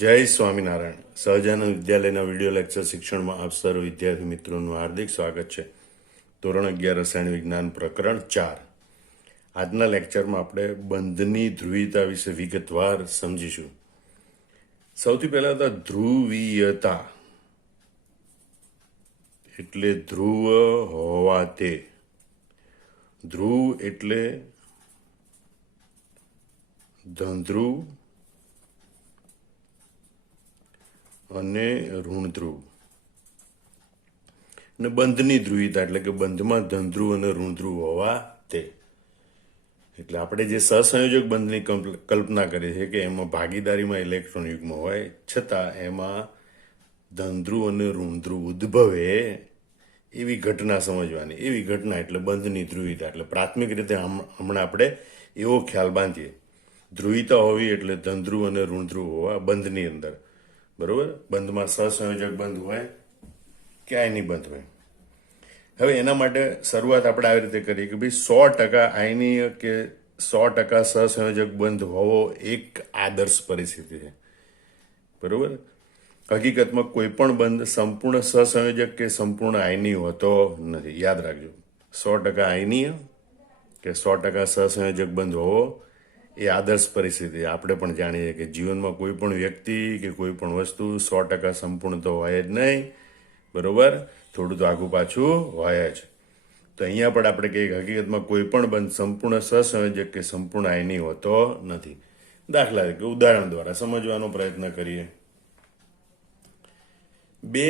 જય સ્વામિનારાયણ. સહજાનંદ વિદ્યાલયના video lecture શિક્ષણમાં આપ સર્વ વિદ્યાર્થી મિત્રોનું હાર્દિક સ્વાગત છે. ધોરણ 11 રસાયણ વિજ્ઞાન પ્રકરણ 4. આજના લેક્ચરમાં આપણે બંધની ધ્રુવીયતા વિશે વિગતવાર સમજીશું. સૌથી પહેલા તો ધ્રુવીયતા એટલે ધ્રુવ હોવા તે. ધ્રુવ એટલે ધ્રુવ અને ઋણધ્રુવ, અને બંધની ધ્રુવીયતા એટલે કે બંધમાં ધનધ્રુવ અને ઋણધ્રુવ હોવા તે. એટલે આપણે જે સહસંયોજક બંધની કલ્પના કરીએ છીએ કે એમાં ભાગીદારીમાં ઇલેક્ટ્રોન યુગ્મ હોય છતાં એમાં ધનધ્રુવ અને ઋણધ્રુવ ઉદ્ભવે એવી ઘટના સમજવાની. એવી ઘટના એટલે બંધની ધ્રુવીયતા. એટલે પ્રાથમિક રીતે હમણાં આપણે એવો ખ્યાલ બાંધીએ, ધ્રુવીયતા હોવી એટલે ધનધ્રુવ અને ઋણધ્રુવ હોવા બંધની અંદર. બરોબર? બંધમાં સહસંયોજક બંધ હોય કે આયની બંધ હોય. હવે એના માટે શરૂઆત આપણે આવી રીતે કરીએ કે ભાઈ 100% આયનીય કે 100% સહસંયોજક બંધ હોવો એક આદર્શ પરિસ્થિતિ છે. બરોબર? હકીકતમાં કોઈ પણ બંધ સંપૂર્ણ સહસંયોજક કે સંપૂર્ણ આયનીય હોતો નથી. યાદ રાખજો, 100% આયનીય કે 100% સહસંયોજક બંધ હોવો એ આદર્શ પરિસ્થિતિ. આપણે પણ જાણીએ કે જીવનમાં કોઈ પણ વ્યક્તિ કે કોઈ પણ વસ્તુ 100% સંપૂર્ણ તો હોય જ નહીં. બરોબર? થોડું તો આગું પાછું હોય જ. તો અહીંયા પણ આપણે કહીએ કે હકીકતમાં કોઈ પણ બંધ સંપૂર્ણ સહસંયોજક કે સંપૂર્ણ આયનીય હોતો નથી. દાખલા તરીકે ઉદાહરણ દ્વારા સમજવાનો પ્રયત્ન કરીએ. બે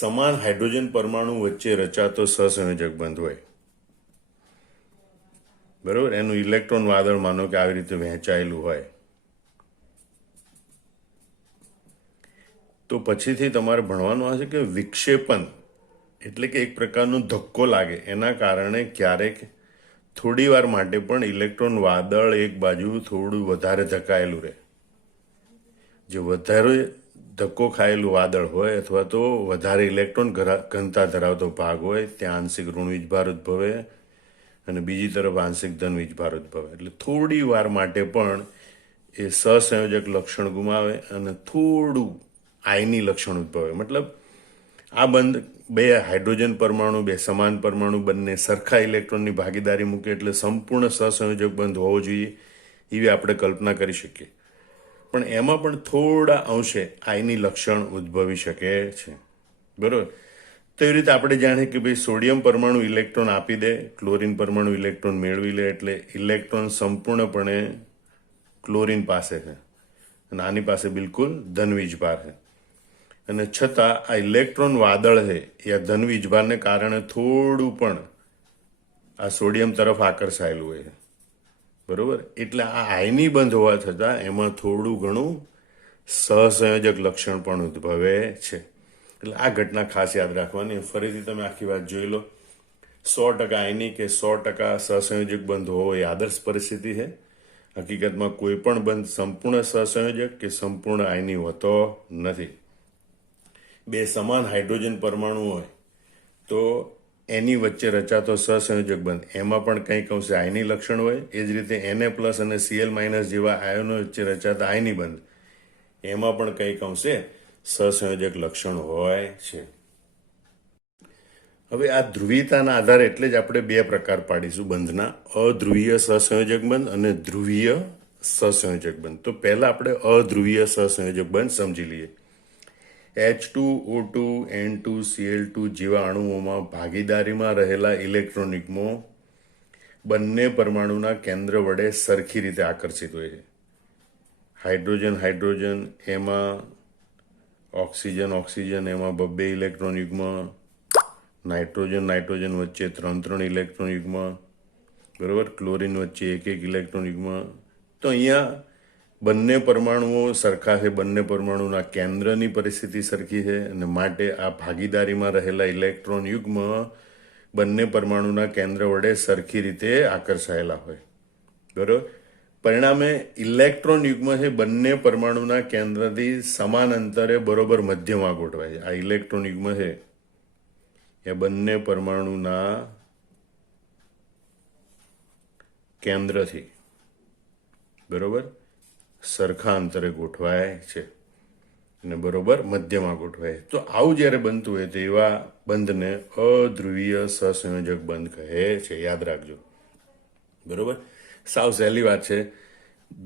સમાન હાઇડ્રોજન પરમાણુ વચ્ચે રચાતો સહસંયોજક બંધ હોય. બરોબર? એનું ઇલેક્ટ્રોન વાદળ માનો કે આવી રીતે વહેંચાયેલું હોય, તો પછીથી તમારે ભણવાનું હશે કે વિક્ષેપન એટલે કે એક પ્રકારનો ધક્કો લાગે. એના કારણે ક્યારેક થોડી વાર માટે પણ ઇલેક્ટ્રોન વાદળ એક બાજુ થોડું વધારે ધકાયેલું રહે. જે વધારે ધક્કો ખાયેલું વાદળ હોય અથવા તો વધારે ઇલેક્ટ્રોન ઘનતા ધરાવતો ભાગ હોય ત્યાં આંશિક ઋણ વીજભાર ઉદ્ભવે અને બીજી તરફ આંશિક ધન વીજભાર ઉદ્ભવે. એટલે થોડી વાર માટે પણ એ સહસંયોજક લક્ષણ ગુમાવે અને થોડું આયની લક્ષણ ઉદ્ભવે. મતલબ આ બંધ બે હાઇડ્રોજન પરમાણુ, બે સમાન પરમાણુ બંને સરખા ઇલેક્ટ્રોનની ભાગીદારી મૂકે એટલે સંપૂર્ણ સહસંયોજક બંધ હોવો જોઈએ એવી આપણે કલ્પના કરી શકીએ. પણ એમાં પણ થોડા અંશે આયની લક્ષણ ઉદ્ભવી શકે છે. બરોબર? તો એવી રીતે આપણે જાણીએ કે ભાઈ સોડિયમ પરમાણુ ઇલેક્ટ્રોન આપી દે, ક્લોરીન પરમાણુ ઇલેક્ટ્રોન મેળવી લે એટલે ઇલેક્ટ્રોન સંપૂર્ણપણે ક્લોરીન પાસે છે અને આની પાસે બિલકુલ ધનવીજભાર છે. અને છતાં આ ઇલેક્ટ્રોન વાદળ છે એ આ ધનવીજભારને કારણે થોડું પણ આ સોડિયમ તરફ આકર્ષાયેલું હોય છે. બરોબર? એટલે આ આયની બંધ હોવા છતાં એમાં થોડું ઘણું સહસંયોજક લક્ષણ પણ ઉદ્ભવે છે. એટલે આ ઘટના ખાસ યાદ રાખવાની. ફરીથી તમે આખી વાત જોઈ લો. 100% આયની કે 100% સહસંયોજક બંધ હોવો એ આદર્શ પરિસ્થિતિ છે. હકીકતમાં કોઈ પણ બંધ સંપૂર્ણ સહસંયોજક કે સંપૂર્ણ આયની હોતો નથી. બે સમાન હાઇડ્રોજન પરમાણુ હોય તો એની વચ્ચે રચાતો સહસંયોજક બંધ એમાં પણ કંઈક અંશે આયની લક્ષણ હોય. એ જ રીતે Na+ અને Cl- જેવા આયનો વચ્ચે રચાતા આયની બંધ એમાં પણ કંઈક અંશે સહસંયોજક લક્ષણ હોય છે. હવે આ ધ્રુવીયતાના આધારે એટલે જ આપણે બે પ્રકાર પાડીશું બંધના, અધ્રુવીય સહસંયોજક બંધ અને ધ્રુવીય સહસંયોજક બંધ. તો પહેલા આપણે અધ્રુવીય સહસંયોજક બંધ સમજી લઈએ. H2O2, N2, Cl2 જેવા અણુઓમાં ભાગીદારીમાં રહેલા ઇલેક્ટ્રોન યુગ્મો બંને પરમાણુના કેન્દ્ર વડે સરખી રીતે આકર્ષિત હોય છે. હાઇડ્રોજન હાઇડ્રોજન એમાં ઓક્સિજન ઓક્સિજન એમાં 2 ઇલેક્ટ્રોન યુગ્મ, નાઇટ્રોજન નાઇટ્રોજન વચ્ચે 3 ઇલેક્ટ્રોન યુગ્મ, બરોબર? ક્લોરીન વચ્ચે 1 ઇલેક્ટ્રોન યુગ્મ. તો અહીંયા બંને પરમાણુઓ સરખા છે, બંને પરમાણુના કેન્દ્રની પરિસ્થિતિ સરખી છે અને માટે આ ભાગીદારીમાં રહેલા ઇલેક્ટ્રોન યુગ્મ બંને પરમાણુના કેન્દ્ર વડે સરખી રીતે આકર્ષાયેલા હોય. બરોબર? પરિણામે ઇલેક્ટ્રોન યુગ્મ છે બંને પરમાણુના કેન્દ્રથી સમાન અંતરે બરોબર મધ્યમાં ગોઠવાય છે. આ ઇલેક્ટ્રોન યુગ્મ છે એ બંને પરમાણુના કેન્દ્રથી બરોબર સરખા અંતરે ગોઠવાય છે. અને બરોબર મધ્યમાં ગોઠવાય. તો આવું જ્યારે બનતું હોય તો એવા બંધને અધ્રુવીય સહસંયોજક બંધ કહે છે. યાદ રાખજો. બરોબર. સાવ સહેલી વાત છે.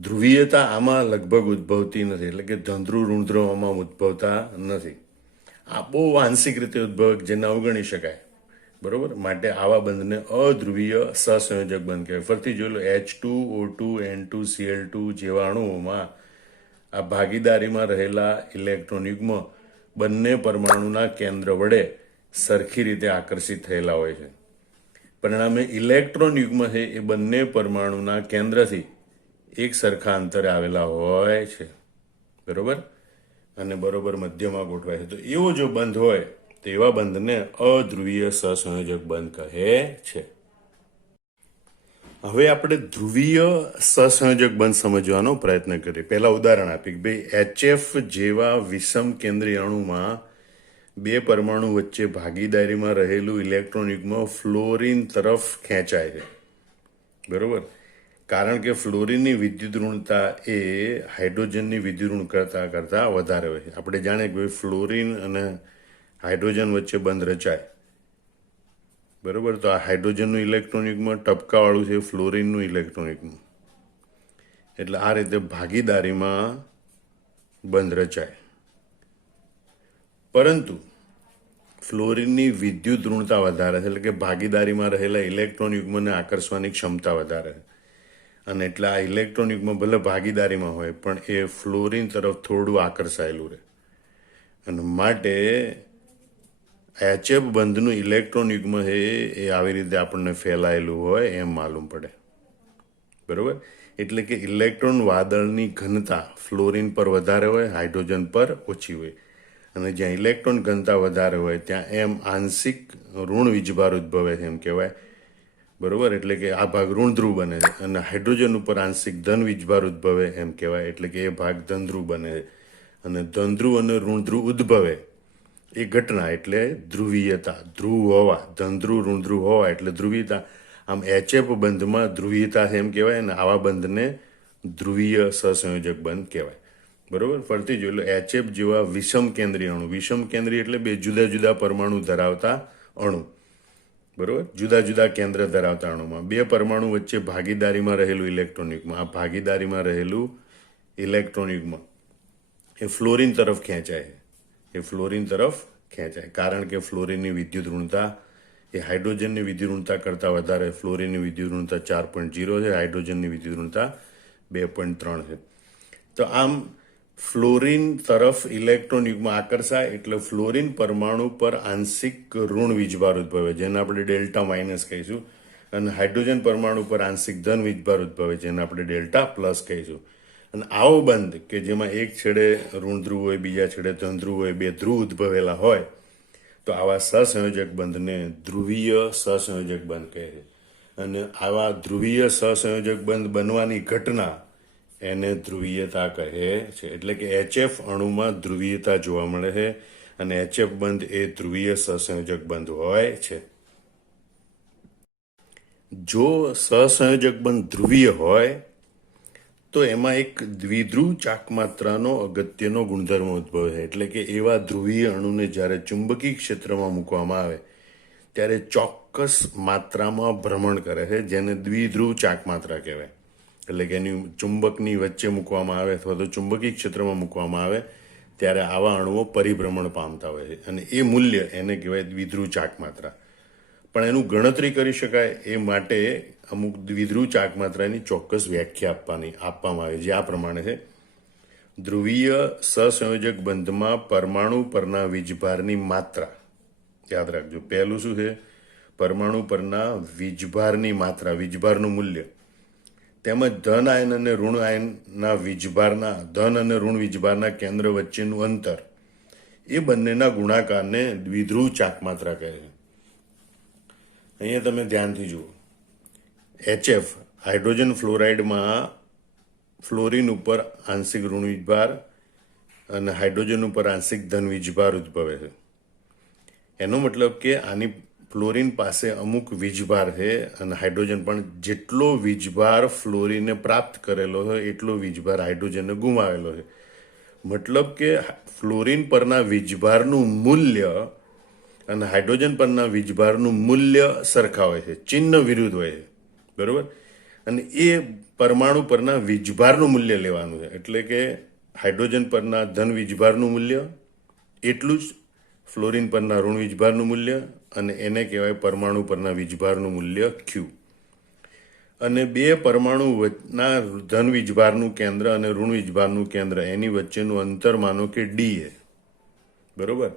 ધ્રુવીયતા આમાં લગભગ ઉદ્ભવતી નથી, એટલે કે ધંધ્રુ ઋણધ્રુવ આમાં ઉદ્ભવતા નથી. આ બહુ આંશિક રીતે ઉદ્ભવ જેને અવગણી શકાય. બરોબર. માટે આવા બંધને અધ્રુવીય સહસંયોજક બંધ કહેવાય. ફરીથી જોઈ લો, H2O2 N2Cl2 જેવા અણુઓમાં આ ભાગીદારીમાં રહેલા ઇલેક્ટ્રોન યુગ્મ બંને પરમાણુના કેન્દ્ર વડે સરખી રીતે આકર્ષિત થયેલા હોય છે. પરિણામે ઇલેક્ટ્રોન યુગ્મ છે એ બંને પરમાણુના કેન્દ્રથી એક સરખા અંતરે આવેલા હોય છે. બરોબર. અને બરોબર મધ્યમાં ગોઠવાય છે. તો એવો જો બંધ હોય તો એવા બંધને અધ્રુવીય સહસંયોજક બંધ કહે છે. હવે આપણે ધ્રુવીય સહસંયોજક બંધ સમજવાનો પ્રયત્ન કરીએ. પહેલા ઉદાહરણ આપી કે ભાઈ HF જેવા વિષમ કેન્દ્રીય અણુમાં બે પરમાણુ વચ્ચે ભાગીદારીમાં રહેલું ઇલેક્ટ્રોન યુગ્મ ફ્લોરીન તરફ ખેંચાય છે. બરોબર. કારણ કે ફ્લોરીનની વિદ્યુત ઋણતા એ હાઇડ્રોજનની વિદ્યુત ઋણ કરતા વધારે હોય છે. આપણે જાણીએ કે ભાઈ ફ્લોરીન અને હાઇડ્રોજન વચ્ચે બંધ રચાય. બરોબર. તો આ હાઇડ્રોજનનું ઇલેક્ટ્રોન યુગ્મ ટપકાવાળું છે ફ્લોરીનનું ઇલેક્ટ્રોન યુગ્મ. એટલે આ રીતે ભાગીદારીમાં બંધ રચાય. પરંતુ ફ્લોરીનની વિદ્યુત ઋણતા વધારે છે, એટલે કે ભાગીદારીમાં રહેલા ઇલેક્ટ્રોન યુગ્મને આકર્ષવાની ક્ષમતા વધારે છે. અને એટલે આ ઇલેક્ટ્રોન યુગ્મ ભલે ભાગીદારીમાં હોય પણ એ ફ્લોરીન તરફ થોડું આકર્ષાયેલું રહે. અને માટે HF બંધનું ઇલેક્ટ્રોન યુગ્મ છે એ આવી રીતે આપણને ફેલાયેલું હોય એમ માલુમ પડે. બરોબર. એટલે કે ઇલેક્ટ્રોન વાદળની ઘનતા ફ્લોરીન પર વધારે હોય, હાઇડ્રોજન પર ઓછી હોય. અને જ્યાં ઇલેક્ટ્રોન ઘનતા વધારે હોય ત્યાં એમ આંશિક ઋણ વીજભાર ઉદ્ભવે છે એમ કહેવાય. બરોબર. એટલે કે આ ભાગ ઋણધ્રુવ બને છે. અને હાઇડ્રોજન ઉપર આંશિક ધન વીજભાર ઉદ્ભવે એમ કહેવાય. એટલે કે એ ભાગ ધનધ્રુવ બને છે. અને ધનધ્રુવ અને ઋણધ્રુવ ઉદ્ભવે એ ઘટના એટલે ધ્રુવીયતા. ધ્રુવ હોવા, ધનધ્રુવ ઋણધ્રુવ હોવા એટલે ધ્રુવીયતા. આમ HF બંધમાં ધ્રુવીયતા એમ કહેવાય. અને આવા બંધને ધ્રુવીય સહસંયોજક બંધ કહેવાય. બરોબર. ફરતી જોઈ લો, HF જેવા વિષમ કેન્દ્રીય અણુ. વિષમ કેન્દ્રીય એટલે બે જુદા જુદા પરમાણુ ધરાવતા અણુ. બરોબર. જુદા જુદા કેન્દ્ર ધરાવતા અણુમાં બે પરમાણુ વચ્ચે ભાગીદારીમાં રહેલું ઇલેક્ટ્રોન યુગ્મ, આ ભાગીદારીમાં રહેલું ઇલેક્ટ્રોન યુગ્મ એ ફ્લોરીન તરફ ખેંચાય. એ ફ્લોરીન તરફ ખેંચાય કારણ કે ફ્લોરીનની વિદ્યુત ઋણતા એ હાઇડ્રોજનની વિદ્યુત ઋણતા કરતાં વધારે. ફ્લોરીનની વિદ્યુત ઋણતા 4.0 છે, હાઇડ્રોજનની વિદ્યુત ઋણતા 2.3 છે. તો આમ ફ્લોરીન તરફ ઇલેક્ટ્રોન યુગ્મ આકર્ષાય એટલે ફ્લોરીન પરમાણુ પર આંશિક ઋણ વીજભાર ઉદ્ભવે, જેને આપણે ડેલ્ટા માઇનસ કહીશું. અને હાઇડ્રોજન પરમાણુ પર આંશિક ધન વીજભાર ઉદ્ભવે, જેને આપણે ડેલ્ટા પ્લસ કહીશું. અને આવો બંધ કે જેમાં એક છેડે ઋણધ્રુવ હોય, બીજા છેડે ધનધ્રુવ હોય, બે ધ્રુવ ઉદ્ભવેલા હોય, તો આવા સહસંયોજક બંધને ધ્રુવીય સહસંયોજક બંધ કહે છે. અને આવા ધ્રુવીય સહસંયોજક બંધ બનવાની ઘટના એને ધ્રુવીયતા કહે છે. એટલે કે HF અણુમાં ધ્રુવીયતા જોવા મળે છે અને HF બંધ એ ધ્રુવીય સહસંયોજક બંધ હોય છે. જો સહસંયોજક બંધ ધ્રુવીય હોય તો એમાં એક દ્વિધ્રુવ ચાકમાત્રાનો અગત્યનો ગુણધર્મ ઉદ્ભવે છે. એટલે કે એવા ધ્રુવીય અણુને જ્યારે ચુંબકીય ક્ષેત્રમાં મૂકવામાં આવે ત્યારે ચોક્કસ માત્રામાં ભ્રમણ કરે છે, જેને દ્વિધ્રુવ ચાકમાત્રા કહેવાય. એટલે કે એની ચુંબકની વચ્ચે મૂકવામાં આવે અથવા તો ચુંબકીય ક્ષેત્રમાં મૂકવામાં આવે ત્યારે આવા અણુઓ પરિભ્રમણ પામતા હોય છે. અને એ મૂલ્ય એને કહેવાય દ્વિધ્રુવ ચાકમાત્રા. પણ એનું ગણતરી કરી શકાય એ માટે અમુક દ્વિધ્રુવ ચાકમાત્રાની ચોક્કસ વ્યાખ્યા આપવામાં આવે, જે આ પ્રમાણે છે. ધ્રુવીય સહસંયોજક બંધમાં પરમાણુ પરના વીજભારની માત્રા. યાદ રાખજો, પહેલું શું છે? પરમાણુ પરના વીજભારની માત્રા, વીજભારનું મૂલ્ય, તેમજ ધન આયન અને ઋણ આયનના વીજભારના, ધન અને ઋણ વીજભારના કેન્દ્ર વચ્ચેનું અંતર, એ બંનેના ગુણાકારને દ્વિધ્રુવ ચાકમાત્રા કહે છે. અહીંયા તમે ધ્યાનથી જુઓ, HF હાઇડ્રોજન ફ્લોરાઇડમાં ફ્લોરીન ઉપર આંશિક ઋણ વીજભાર અને હાઇડ્રોજન ઉપર આંશિક ધન વીજભાર ઉદ્ભવે છે. એનો મતલબ કે આની ફ્લોરીન પાસે અમુક વીજભાર છે અને હાઇડ્રોજન પણ જેટલો વીજભાર ફ્લોરીને પ્રાપ્ત કરેલો હોય એટલો વીજભાર હાઇડ્રોજનને ગુમાવેલો છે. મતલબ કે ફ્લોરિન પરના વીજભારનું મૂલ્ય અને હાઇડ્રોજન પરના વીજભારનું મૂલ્ય સરખા હોય છે, ચિહ્ન વિરુદ્ધ હોય છે, બરોબર. અને એ પરમાણુ પરના વીજભારનું મૂલ્ય લેવાનું છે. એટલે કે હાઇડ્રોજન પરના ધન વીજભારનું મૂલ્ય એટલું જ ફ્લોરિન પરના ઋણ વીજભારનું મૂલ્ય, અને એને કહેવાય પરમાણુ પરના વીજભારનું મૂલ્ય ક્યુ. અને બે પરમાણુના ધન વીજભારનું કેન્દ્ર અને ઋણ વીજભારનું કેન્દ્ર એની વચ્ચેનું અંતર માનો કે ડી છે, બરોબર.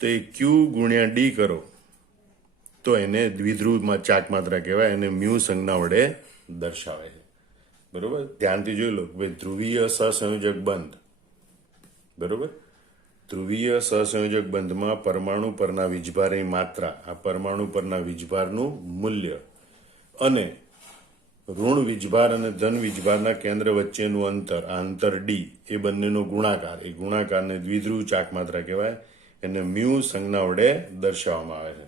તો એ ક્યુ ગુણ્યા ડી કરો તો એને દ્વિધ્રુવમાં ચાક માત્રા કહેવાય, અને મ્યુ સંજ્ઞા વડે દર્શાવે છે, બરોબર. ધ્યાનથી જોઈ લો કે ભાઈ ધ્રુવીય સહસંયોજક બંધ, બરોબર. ધ્રુવીય સહસંયોજક બંધમાં પરમાણુ પરના વીજભારની માત્રા, આ પરમાણુ પરના વીજભારનું મૂલ્ય, અને ઋણ વીજભાર અને ધન વીજભારના કેન્દ્ર વચ્ચેનું અંતર, આ અંતર ડી, એ બંનેનો ગુણાકાર, એ ગુણાકારને દ્વિધ્રુવ ચાક માત્રા કહેવાય. એને મ્યુ સંજ્ઞા વડે દર્શાવવામાં આવે છે.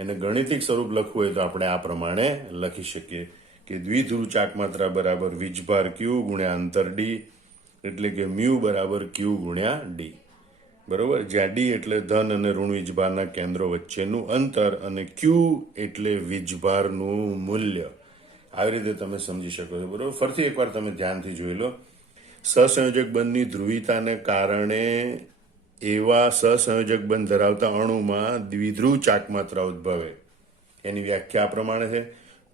એને ગણિતિક સ્વરૂપ લખવું હોય તો આપણે આ પ્રમાણે લખી શકીએ કે દ્વિધ્રુવ ચાક માત્રા બરાબર વીજભાર ક્યુ ગુણ્યા અંતર ડી, એટલે કે મ્યુ બરાબર ક્યુ ગુણ્યા ડી, બરોબર. જ્યાં ડી એટલે ધન અને ઋણ વીજભારના કેન્દ્રો વચ્ચેનું અંતર, અને ક્યુ એટલે વીજભારનું મૂલ્ય. આવી રીતે તમે સમજી શકો છો, બરોબર. ફરીથી એકવાર તમે ધ્યાનથી જોઈ લો. સહસંયોજક બંધની ધ્રુવીતાને કારણે એવા સહસંયોજક બંધ ધરાવતા અણુમાં દ્વિધ્રુવ ચાક માત્રા ઉદ્ભવે. એની વ્યાખ્યા આ પ્રમાણે છે: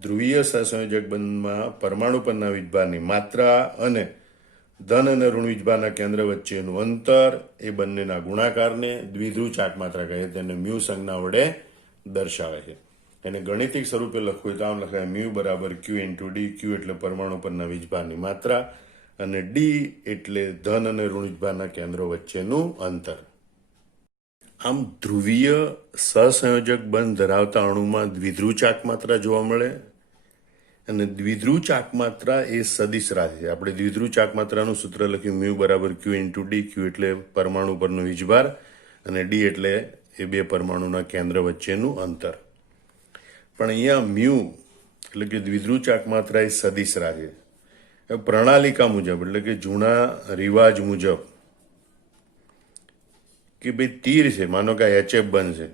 ધ્રુવીય સહસંયોજક બંધમાં પરમાણુ પરના વીજભારની માત્રા અને ધન અને ઋણ વીજભારના કેન્દ્ર વચ્ચેનું અંતર, એ બંનેના ગુણાકારને દ્વિધ્રુવ ચાક માત્રા કહે છે. તેને મ્યુ સંજ્ઞા વડે દર્શાવે છે. એને ગણિતિક સ્વરૂપે લખવું હોય તો આમ લખાય: મ્યુ બરાબર ક્યુ ઇન્ટુ ડી. ક્યુ એટલે પરમાણુ પરના વીજભારની માત્રા, અને ડી એટલે ધન અને ઋણ વીજભારના કેન્દ્રો વચ્ચેનું અંતર. આમ ધ્રુવીય સહસંયોજક બંધ ધરાવતા અણુમાં દ્વિધ્રુવ ચાક માત્રા જોવા મળે. અને દ્વિધ્રુવ ચાક માત્રા એ સદિશ રાશિ છે. આપણે દ્વિધ્રુવ ચાક માત્રાનું સૂત્ર લખ્યું: મ્યુ બરાબર ક્યુ ઇન્ટુ ડી. ક્યુ એટલે પરમાણુ પરનો વીજભાર, અને ડી એટલે એ બે પરમાણુના કેન્દ્ર વચ્ચેનું અંતર. પણ અહીંયા મ્યુ એટલે કે દ્વિધ્રુવ ચાક માત્રા એ સદિશ રાશિ છે. પ્રણાલિકા મુજબ, એટલે કે જૂના રિવાજ મુજબ, કે ભાઈ તીર છે, માનો કે HF બંધ છે,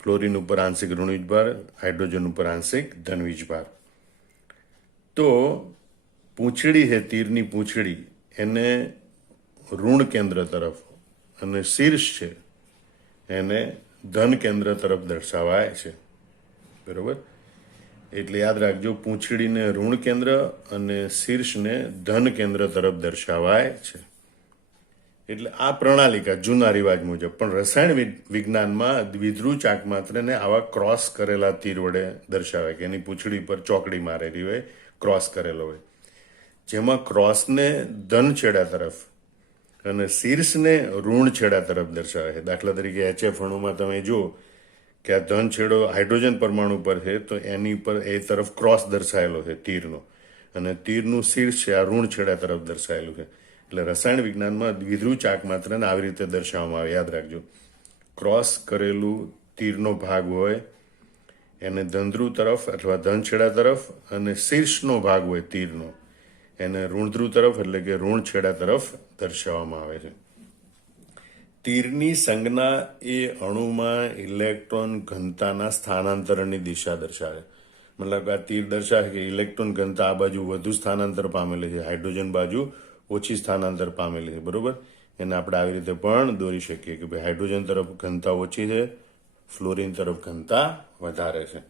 ફ્લોરિન ઉપર આંશિક ઋણ વીજભાર, હાઇડ્રોજન ઉપર આંશિક ધન વીજભાર. તો પૂંછડી છે, તીરની પૂંછડી, એને ઋણ કેન્દ્ર તરફ, અને શીર્ષ છે એને ધન કેન્દ્ર તરફ દર્શાવાય છે, બરોબર. એટલે યાદ રાખજો, પૂંછડીને ઋણ કેન્દ્ર અને શીર્ષને ધન કેન્દ્ર તરફ દર્શાવાય છે. એટલે આ પ્રણાલિકા જૂના રિવાજ મુજબ. પણ રસાયણ વિજ્ઞાનમાં દ્વિધ્રુવ ચાક માત્રાને આવા ક્રોસ કરેલા તીર વડે દર્શાવે, કે એની પૂંછડી પર ચોકડી મારેલી હોય, ક્રોસ કરેલો હોય, જેમાં ક્રોસને ધન છેડા તરફ અને શીર્ષને ઋણ છેડા તરફ દર્શાવે છે. દાખલા તરીકે HF અણુમાં તમે જુઓ કે આ ધન છેડો હાઇડ્રોજન પરમાણુ પર છે, તો એની પર એ તરફ ક્રોસ દર્શાયેલો છે તીરનો, અને તીરનું શીર્ષ છે આ ઋણ છેડા તરફ દર્શાયેલું છે. એટલે રસાયણ વિજ્ઞાનમાં દ્વિધ્રુવ ચાક માત્રાને આવી રીતે દર્શાવવામાં આવે. યાદ રાખજો, ક્રોસ કરેલું તીરનો ભાગ હોય એને ધનધ્રુવ તરફ અથવા ધન છેડા તરફ, અને શીર્ષનો ભાગ હોય તીરનો એને ઋણધ્રુવ તરફ, એટલે કે ઋણ છેડા તરફ દર્શાવવામાં આવે છે. તીરની સંજ્ઞા એ અણુમાં ઇલેક્ટ્રોન ઘનતાના સ્થાનાંતરણની દિશા દર્શાવે. મતલબ આ તીર દર્શાવે કે ઇલેક્ટ્રોન ઘનતા આ બાજુ વધુ સ્થાનાંતર પામેલી છે, હાઇડ્રોજન બાજુ ઓછી સ્થાનાંતર પામેલી છે, બરોબર. એને આપણે આવી રીતે પણ દોરી શકીએ કે ભાઈ હાઇડ્રોજન તરફ ઘનતા ઓછી છે, ફ્લોરિન તરફ ઘનતા વધારે છે.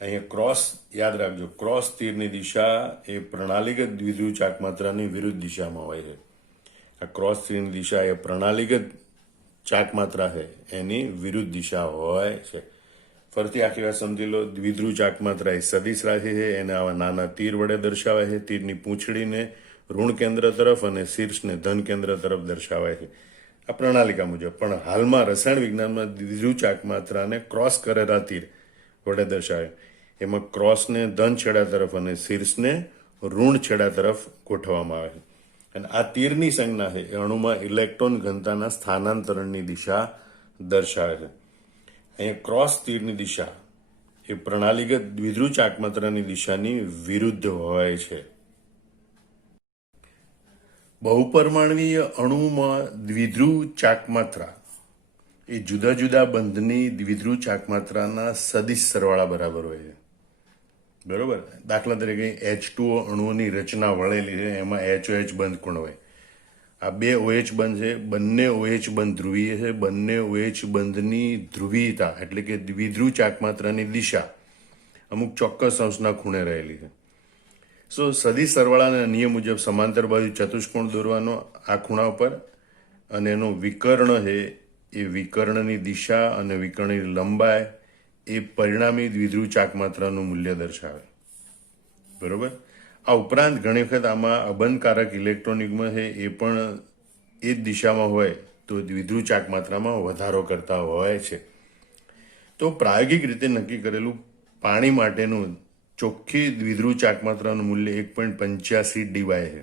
અહીંયા ક્રોસ યાદ રાખજો, ક્રોસ તીરની દિશા એ પ્રણાલીગત દ્વિધ્રુવ ચાક માત્રાની વિરુદ્ધ દિશામાં હોય છે. આ ક્રોસ તીરની દિશા એ પ્રણાલીગત ચાક માત્રા છે એની વિરુદ્ધ દિશા હોય છે. ફરીથી આખી વાત સમજી લો. દ્વિધ્રુવ ચાક માત્રા એ સદિશ રાશિ છે, એને આવા નાના તીર વડે દર્શાવાય છે. તીરની પૂંછડીને ઋણ કેન્દ્ર તરફ અને શીર્ષને ધન કેન્દ્ર તરફ દર્શાવાય છે, આ પ્રણાલિકા મુજબ. પણ હાલમાં રસાયણ વિજ્ઞાનમાં દ્વિધ્રુવ ચાક માત્રાને ક્રોસ કરેલા તીર વડે દર્શાવે. એમાં ક્રોસને ધન છેડા તરફ અને શીર્ષને ઋણ છેડા તરફ ગોઠવવામાં આવે છે. અને આ તીરની સંજ્ઞા છે એ અણુમાં ઇલેક્ટ્રોન ઘનતાના સ્થાનાંતરણની દિશા દર્શાવે છે. અહીંયા ક્રોસ તીરની દિશા એ પ્રણાલીગત દ્વિધ્રુવ ચાક માત્રાની દિશાની વિરુદ્ધ હોય છે. બહુપરમાણવીય અણુમાં દ્વિધ્રુવ ચાકમાત્રા એ જુદા જુદા બંધની દ્વિધ્રુવ ચાકમાત્રાના સદિશ સરવાળા બરાબર હોય છે. બરોબર. દાખલા તરીકે H2O અણુઓની રચના વળેલી છે, એમાં HOH બંધ કોણ હોય. આ બે OH બંધ છે, બંને OH બંધ ધ્રુવીય છે. બંને OH બંધની ધ્રુવીયતા એટલે કે દ્વિધ્રુવ ચાકમાત્રાની દિશા અમુક ચોક્કસ અંશના ખૂણે રહેલી છે. સદિશ સરવાળાના નિયમ મુજબ સમાંતર બાજુ ચતુષ્કોણ દોરવાનો આ ખૂણા ઉપર, અને એનો વિકર્ણ છે એ વિકર્ણની દિશા અને વિકર્ણની લંબાઈ એ પરિણામી દ્વિધ્રુવ ચાકમાત્રાનું મૂલ્ય દર્શાવે. બરોબર. આ ઉપરાંત ઘણી વખત આમાં અબંધકારક ઇલેક્ટ્રોન યુગ્મ છે એ પણ એ જ દિશામાં હોય તો દ્વિધ્રુવ ચાકમાત્રામાં વધારો કરતા હોય છે. તો પ્રાયોગિક રીતે નક્કી કરેલું પાણી માટેનું ચોખ્ખી દ્વિધ્રુવ ચાકમાત્રાનું મૂલ્ય 1.85 ડીવાય છે.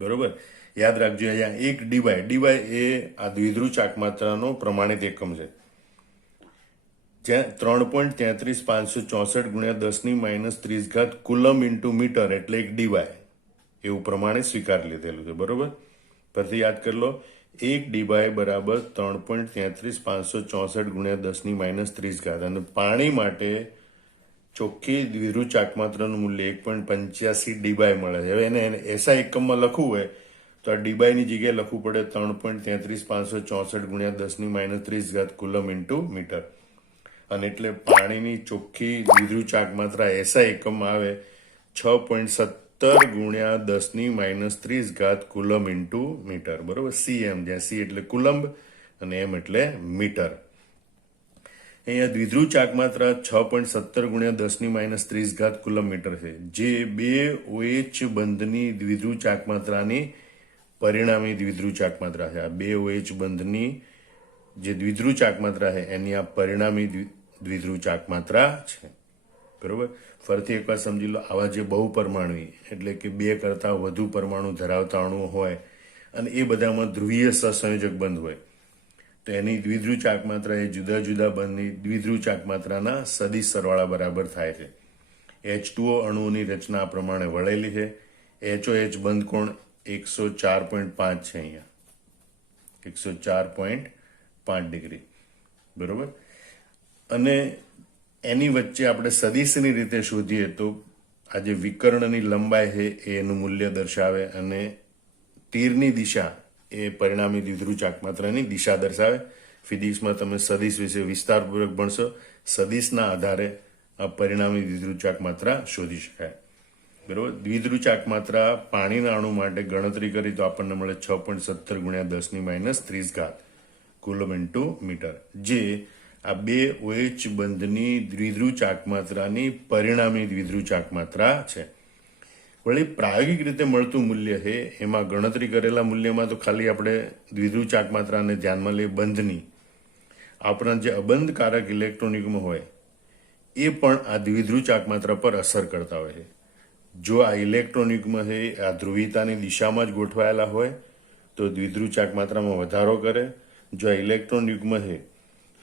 બરોબર. યાદ રાખજો, અહીંયા 1 ડીવાય એ આ દ્વિધ્રુવ ચાકમાત્રાનો પ્રમાણિત એકમ છે. જ્યાં 3.33564 ગુણ્યા 10⁻³ કુલમ ઇન્ટુ મીટર એટલે 1 ડીવાય એવું પ્રમાણે સ્વીકારી લીધેલું છે. બરોબર. પરથી યાદ કરી લો, 1 ડીવાય બરાબર 3.33564 ગુણ્યા 10⁻³ અને પાણી માટે ચોખ્ખી દ્વિધ્રુવ ચાકમાત્રાનું મૂલ્ય 1.85 ડીબાય મળે છે. હવે એને એસઆઈ એકમમાં લખવું હોય તો આ ડીબાયની જગ્યાએ લખવું પડે 3.33564 ગુણ્યા 10⁻³ કુલમ ઇન્ટુ મીટર. અને એટલે પાણીની ચોખ્ખી દ્વિધ્રુવ ચાકમાત્રા એસઆઈ એકમમાં આવે 6.17 ગુણ્યા 10⁻³ કુલમ ઇન્ટુ મીટર. બરોબર. CM, જ્યાં C એટલે કુલંબ અને M એટલે મીટર. અહીંયા દ્વિધ્રુવ ચાકમાત્રા 6.17 ગુણ્યા 10⁻³ કુલમ મીટર છે, જે બે OH બંધની દ્વિધ્રુવ ચાકમાત્રાની પરિણામી દ્વિધ્રુવ ચાકમાત્રા છે. આ બે OH બંધની જે દ્વિધ્રુવ ચાકમાત્રા છે એની આ પરિણામી દ્વિધ્રુવ ચાકમાત્રા છે. બરોબર. ફરીથી એકવાર સમજી લો, આવા જે બહુપરમાણવી એટલે કે બે કરતાં વધુ પરમાણુ ધરાવતા અણુઓ હોય અને એ બધામાં ધ્રુવીય સહસંયોજક બંધ હોય તો એની દ્વિધ્રુવ ચાકમાત્રા એ જુદા જુદા બંધની દ્વિધ્રુવ ચાકમાત્રાના સદિશ સરવાળા બરાબર થાય છે. H2O અણુઓની રચના આ પ્રમાણે વળેલી છે. HOH બંધ કોણ 104.5 છે. અહીંયા 104.5 ડિગ્રી. બરોબર. અને એની વચ્ચે આપણે સદિશની રીતે શોધીએ તો આ જે વિકર્ણની લંબાઈ છે એ એનું મૂલ્ય દર્શાવે અને તીરની દિશા એ પરિણામી દ્વિધ્રુવ ચાકમાત્રાની દિશા દર્શાવે. ફિઝિક્સમાં તમે સદિશ વિશે વિસ્તારપૂર્વક ભણશો. સદિશના આધારે આ પરિણામી દ્વિધ્રુવ ચાકમાત્રા શોધી શકાય. બરોબર. દ્વિધ્રુવ ચાકમાત્રા પાણીના અણુ માટે ગણતરી કરી તો આપણને મળે 6.17 ગુણ્યા 10⁻³ કુલમ ઇન્ટુ મીટર, જે આ બે OH બંધની દ્વિધ્રુવ ચાકમાત્રાની પરિણામી દ્વિધ્રુવ ચાકમાત્રા છે. વળી પ્રાયોગિક રીતે મળતું મૂલ્ય છે એમાં ગણતરી કરેલા મૂલ્યમાં તો ખાલી આપણે દ્વિધ્રુવ ચાકમાત્રાને ધ્યાનમાં લઈએ બંધની, આ ઉપરાંત જે અબંધકારક ઇલેક્ટ્રોન યુગ્મ હોય એ પણ આ દ્વિધ્રુવ ચાકમાત્રા પર અસર કરતા હોય છે. જો આ ઇલેક્ટ્રોન યુગ્મ છે આ ધ્રુવીયતાની દિશામાં જ ગોઠવાયેલા હોય તો દ્વિધ્રુવ ચાકમાત્રામાં વધારો કરે. જો આ ઇલેક્ટ્રોન યુગ્મ છે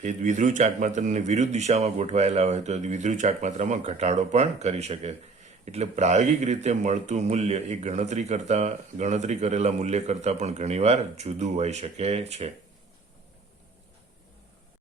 એ દ્વિધ્રુવ ચાકમાત્રાની વિરુદ્ધ દિશામાં ગોઠવાયેલા હોય તો દ્વિધ્રુવ ચાકમાત્રામાં ઘટાડો પણ કરી શકે. એટલે પ્રાયોગિક રીતે મળતું મૂલ્ય એ ગણતરી કરેલા મૂલ્ય કરતાં પણ ઘણીવાર જુદું હોઈ શકે છે.